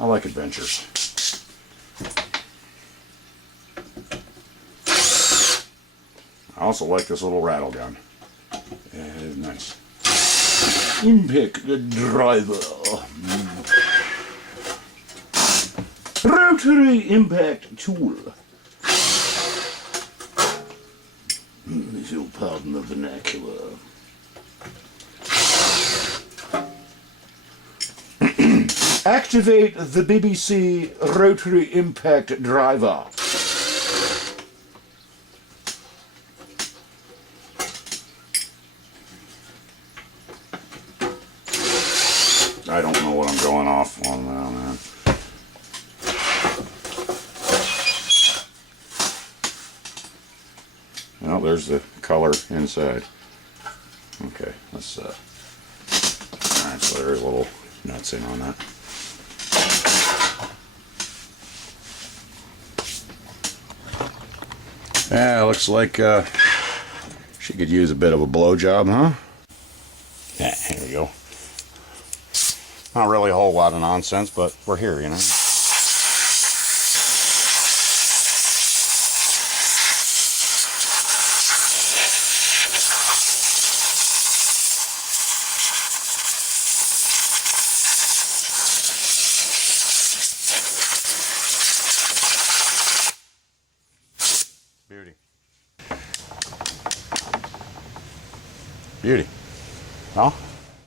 I like adventures. I also like this little rattle gun. Yeah, it is nice. Impact driver. Rotary impact tool. If you'll pardon the vernacular. Activate the BBC Rotary Impact Driver. I don't know what I'm going off on now, man. Well, there's the color inside. Okay, let's alright, so there's a little nuts in on that. Yeah, looks like she could use a bit of a blow job, huh? Yeah, here we go. Not really a whole lot of nonsense, but we're here, you know. Beauty. Beauty. Well,